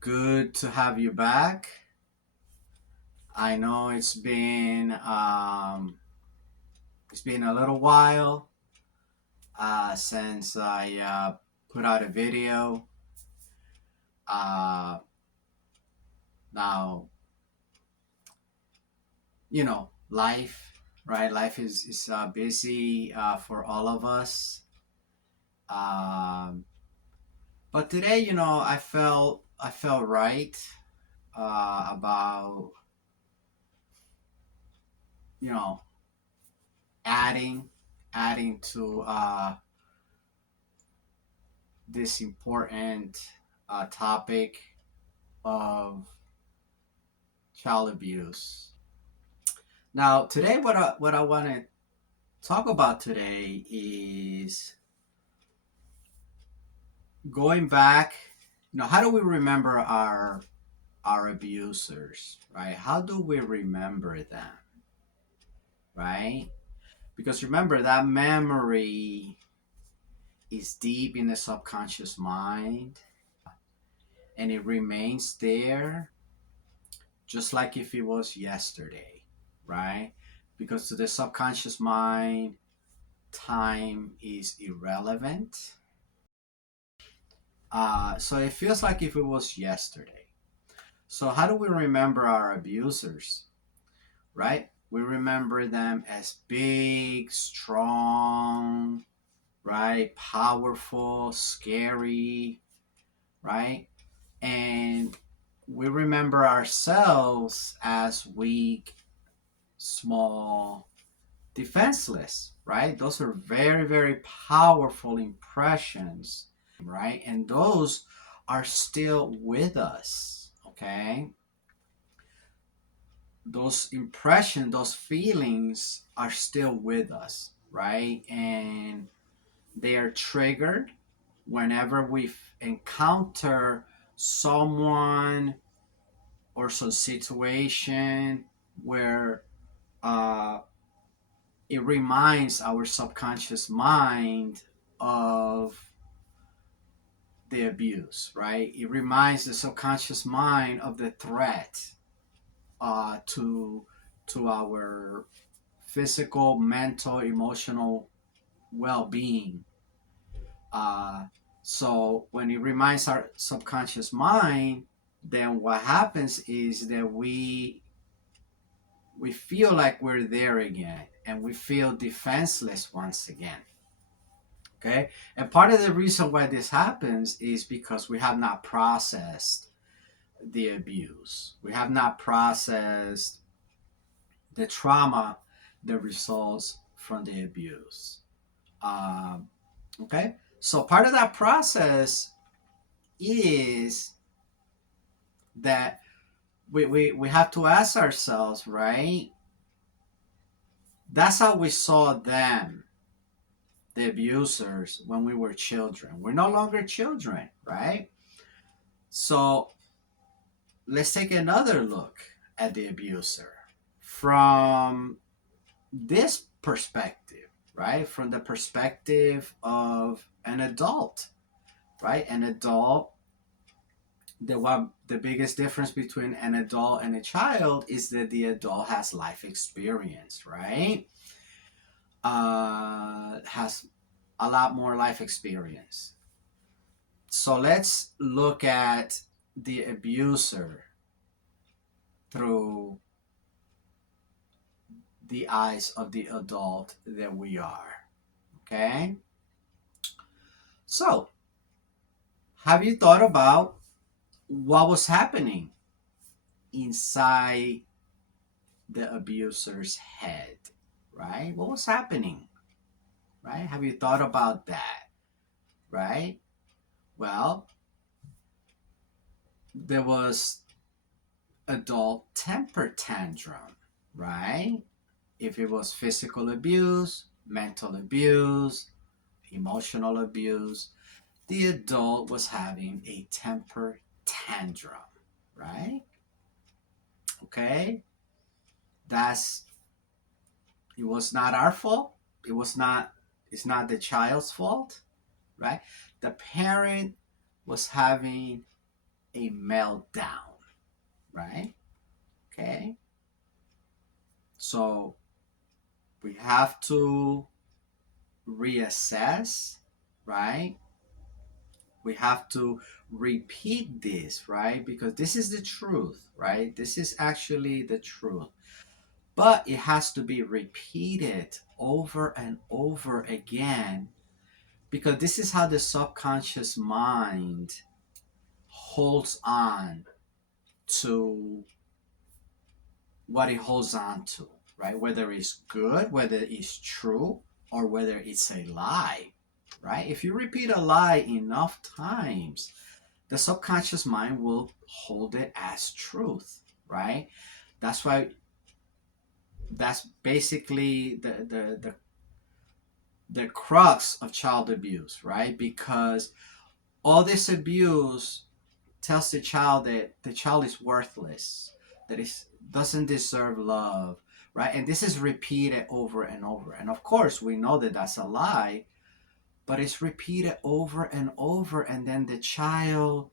Good to have you back. I know it's been a little while since I put out a video. Uh, Now life, right? Life is busy for all of us. Um, but today, I felt right about you know adding adding to this important topic of child abuse. Now, today, what I want to talk about today is going back. How do we remember our abusers, right? How do we remember them, right? Because remember that memory is deep in the subconscious mind, and it remains there just like if it was yesterday, right? Because to the subconscious mind, time is irrelevant. So it feels like if it was yesterday. So, how do we remember our abusers, right? We remember them as big, strong, right? Powerful, scary, right? And we remember ourselves as weak, small, defenseless, right? Those are very, very powerful impressions, right? And those are still with us, okay? Those impressions, those feelings are still with us, right? And they are triggered whenever we encounter someone or some situation where uh, it reminds our subconscious mind of the abuse, right? It reminds the subconscious mind of the threat to our physical, mental, emotional well-being. Uh, so when it reminds our subconscious mind, then what happens is that we feel like we're there again, and we feel defenseless once again. Okay, and part of the reason why this happens is because we have not processed the abuse. We have not processed the trauma that results from the abuse. Um, okay, so part of that process is that we have to ask ourselves, right? That's how we saw them, the abusers, when we were children. We're no longer children, right? So let's take another look at the abuser from this perspective, right? From the perspective of an adult, right? An adult, the biggest difference between an adult and a child is that the adult has life experience, right? Has a lot more life experience. So let's look at the abuser through the eyes of the adult that we are. Okay? So, have you thought about what was happening inside the abuser's head? Right? What was happening? Right? Have you thought about that? Right? Well, there was adult temper tantrum, right? If it was physical abuse, mental abuse, emotional abuse, the adult was having a temper tantrum, right? Okay? That's it was not our fault. It's not the child's fault, right? The parent was having a meltdown, right? Okay. So we have to reassess, right? We have to repeat this, right? Because this is the truth, right? This is actually the truth. But it has to be repeated over and over again because this is how the subconscious mind holds on to what it holds on to, right? Whether it's good, whether it's true, or whether it's a lie, right? If you repeat a lie enough times, the subconscious mind will hold it as truth, right? That's why that's basically the crux of child abuse, right? Because all this abuse tells the child that the child is worthless, that it doesn't deserve love, right? And this is repeated over and over. And of course, we know that that's a lie, but it's repeated over and over. And then the child,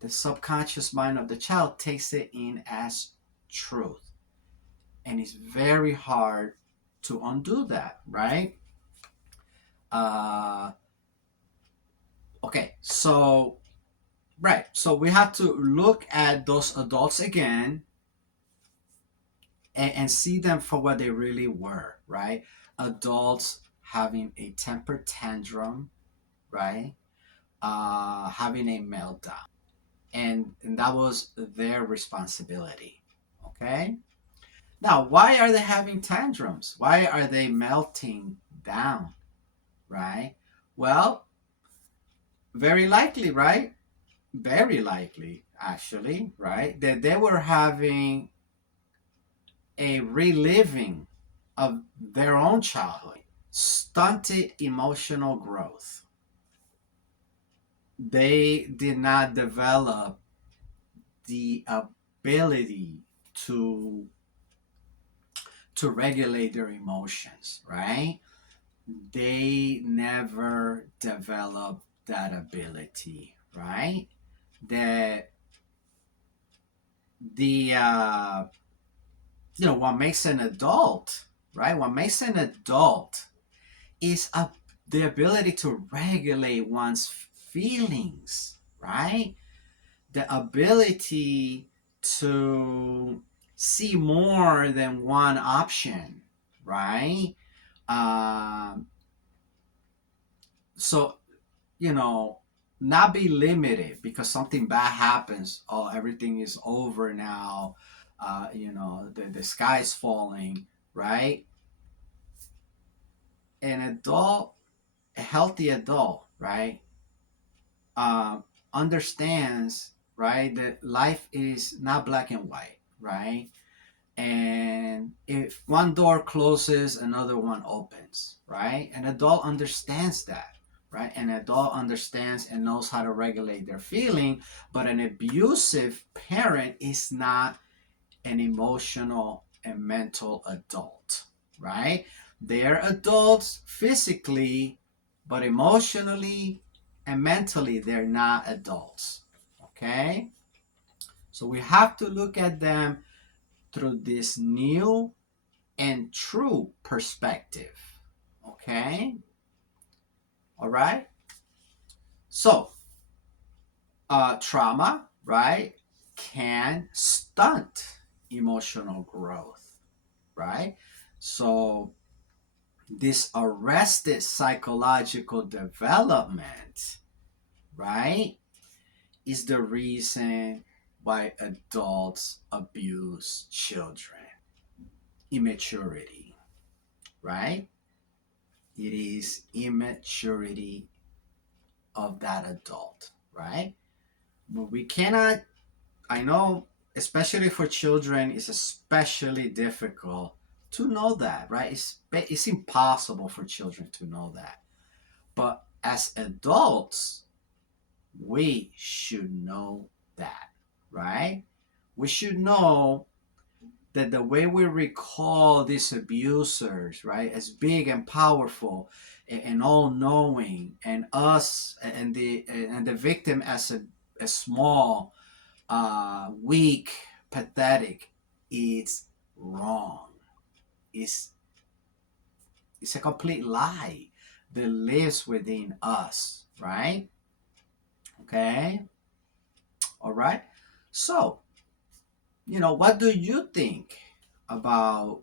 the subconscious mind of the child takes it in as truth. And it's very hard to undo that, right? Uh, okay, so right. So we have to look at those adults again and see them for what they really were, right? Adults having a temper tantrum, right? Having a meltdown. And that was their responsibility, okay? Now, why are they having tantrums? Why are they melting down, right? Well, very likely, right? Very likely, actually, right? That they were having a reliving of their own childhood, stunted emotional growth. They did not develop the ability to regulate their emotions, right? They never developed that ability, right? That the what makes an adult, right? What makes an adult is the ability to regulate one's feelings, right? The ability to see more than one option, right? Um, so, you know, not be limited because something bad happens. Oh, everything is over now. The sky's falling, right? An adult, a healthy adult, right, uh, understands, right, that life is not black and white, right? And if one door closes, another one opens, right? An adult understands that, right? An adult understands and knows how to regulate their feeling, but an abusive parent is not an emotional and mental adult, right? They're adults physically, but emotionally and mentally, they're not adults, okay? So we have to look at them through this new and true perspective, okay? All right? So, trauma, right, can stunt emotional growth, right? So, this arrested psychological development, right, is the reason why adults abuse children. Immaturity, right? It is immaturity of that adult, right? But we cannot, I know, especially for children, it's especially difficult to know that, right? It's impossible for children to know that. But as adults, we should know that, right? We should know that the way we recall these abusers, right, as big and powerful and all knowing, and us and the victim as small, weak, pathetic. It's wrong. It's it's a complete lie that lives within us, right? Okay. All right. So, what do you think about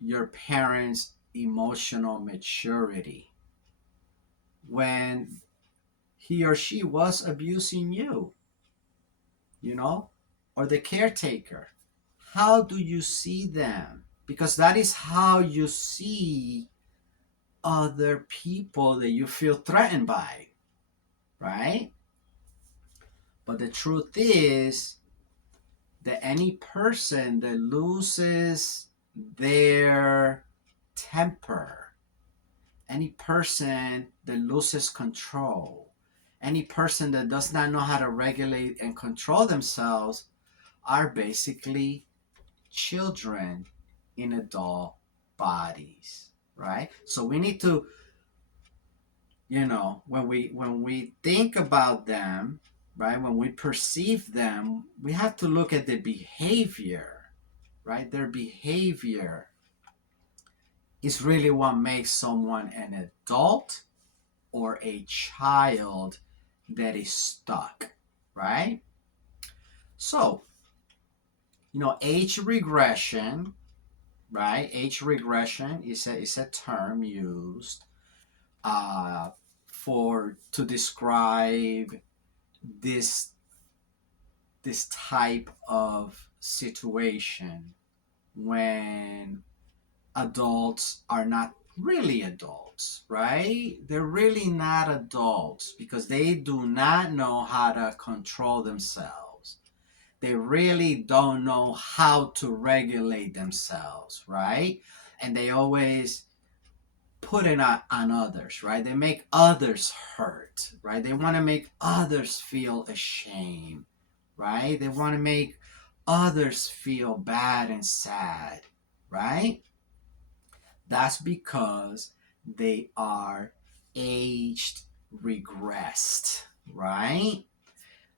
your parents' emotional maturity when he or she was abusing you, you know, or the caretaker? How do you see them? Because that is how you see other people that you feel threatened by, right? But the truth is that any person that loses their temper, any person that loses control, any person that does not know how to regulate and control themselves are basically children in adult bodies, right? So we need to, when we think about them, right, when we perceive them, we have to look at the behavior, right? Their behavior is really what makes someone an adult or a child that is stuck, right? So, age regression, right? Age regression is a term used for to describe this this type of situation when adults are not really adults, right? They're really not adults because they do not know how to control themselves. They really don't know how to regulate themselves, right? And they always put it on others, right? They make others hurt, right? They want to make others feel ashamed, right? They want to make others feel bad and sad, right? That's because they are aged regressed, right?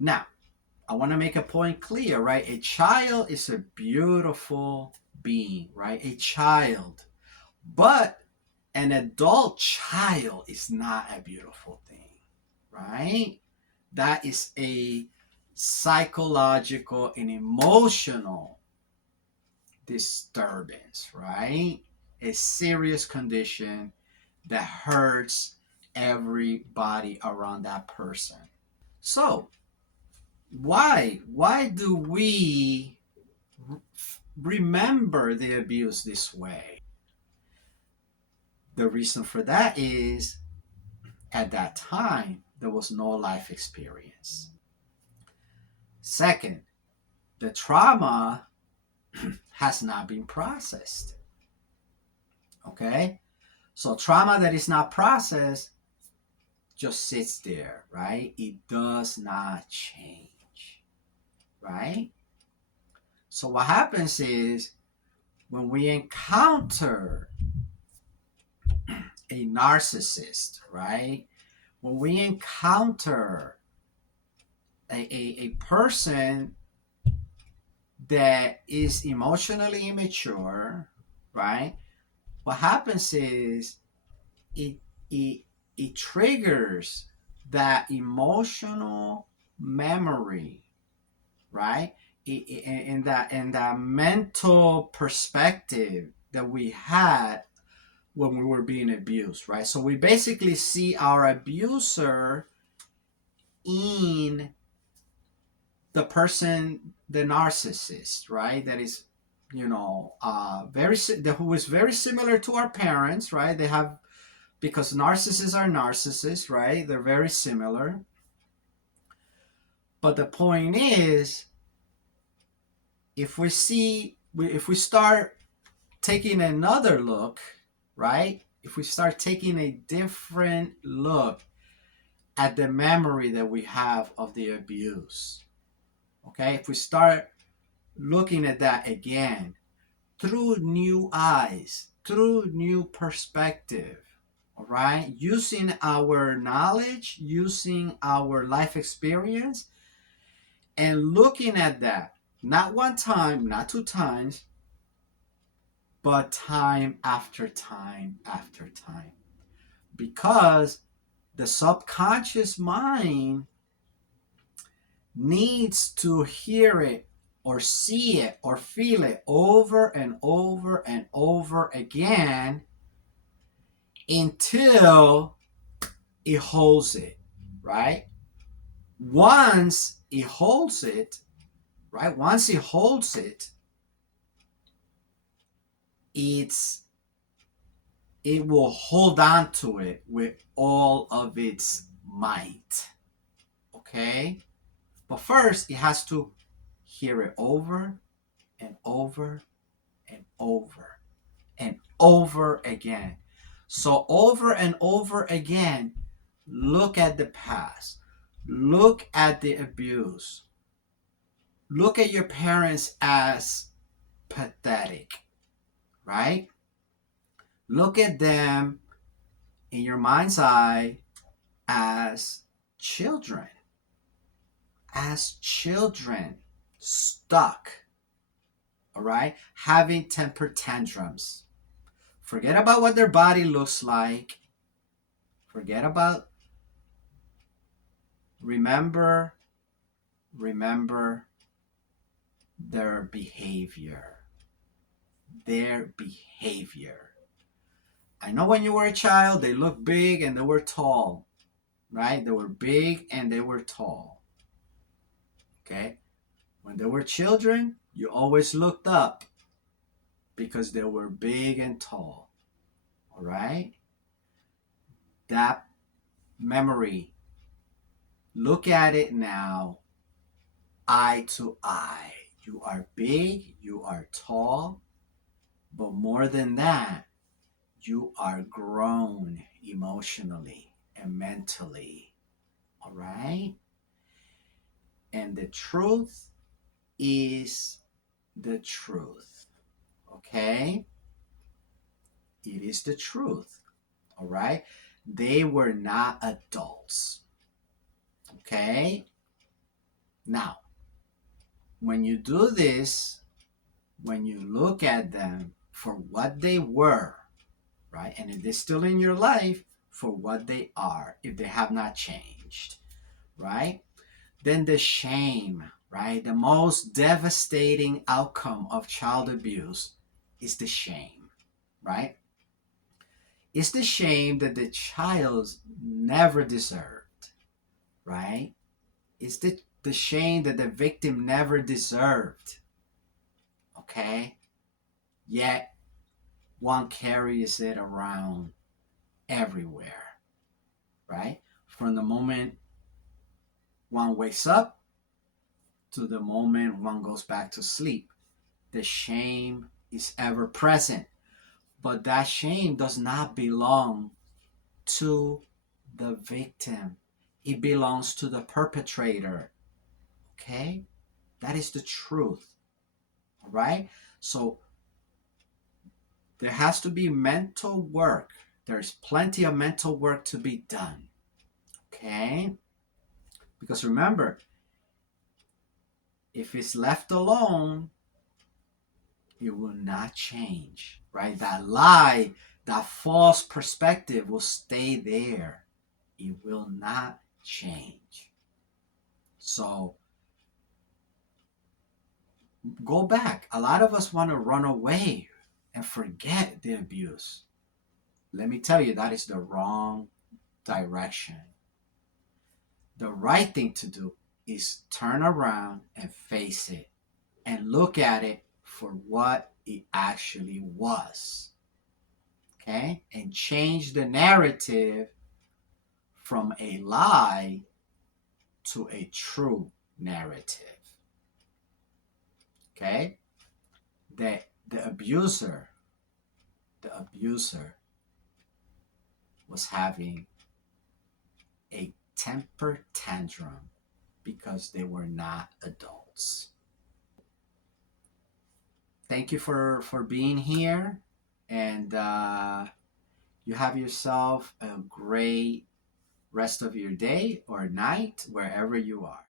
Now, I want to make a point clear, right? A child is a beautiful being, right? A child. But an adult child is not a beautiful thing, right? That is a psychological and emotional disturbance, right? A serious condition that hurts everybody around that person. So, why do we remember the abuse this way? The reason for that is at that time there was no life experience. Second, the trauma has not been processed. Okay? So trauma that is not processed just sits there, right? It does not change, right? So what happens is when we encounter a narcissist, right? When we encounter a person that is emotionally immature, right? What happens is it it it triggers that emotional memory, right? And that mental perspective that we had when we were being abused, right? So we basically see our abuser in the person, the narcissist, right? That is, who is very similar to our parents, right? They have, because narcissists are narcissists, right? They're very similar. But the point is, if we start taking another look, right? If we start taking a different look at the memory that we have of the abuse, okay? If we start looking at that again through new eyes, through new perspective, all right? Using our knowledge, using our life experience, And looking at that, not one time, not two times, but time after time after time. Because the subconscious mind needs to hear it or see it or feel it over and over and over again until it holds it, right? Once it holds it, right? Once it holds it, it will hold on to it with all of its might. Okay? But first, it has to hear it over and over and over and over again. So, over and over again, look at the past, look at the abuse, look at your parents as pathetic, right? Look at them in your mind's eye as children, stuck, all right, having temper tantrums. Forget about what their body looks like. Forget about, remember their behavior. Their behavior. I know when you were a child, they looked big and they were tall, right? They were big and they were tall. Okay? When they were children, you always looked up because they were big and tall. All right? That memory, look at it now, eye to eye. You are big, you are tall, but more than that, you are grown emotionally and mentally. All right? And the truth is the truth. Okay? It is the truth. All right? They were not adults. Okay? Now, when you do this, when you look at them for what they were, right? And if they're still in your life, for what they are, if they have not changed, right? Then the shame, right? The most devastating outcome of child abuse is the shame, right? It's the shame that the child never deserved, right? It's the shame that the victim never deserved, okay? Yet one carries it around everywhere, right? From the moment one wakes up to the moment one goes back to sleep, the shame is ever present. But that shame does not belong to the victim. It belongs to the perpetrator. Okay? That is the truth. All right? So there has to be mental work. There's plenty of mental work to be done. Okay? Because remember, if it's left alone, it will not change, right? That lie, that false perspective will stay there. It will not change. So go back. A lot of us want to run away and forget the abuse. Let me tell you, that is the wrong direction. The right thing to do is turn around and face it and look at it for what it actually was. Okay? And change the narrative from a lie to a true narrative. Okay? The abuser was having a temper tantrum because they were not adults. Thank you for being here, and you have yourself a great rest of your day or night wherever you are.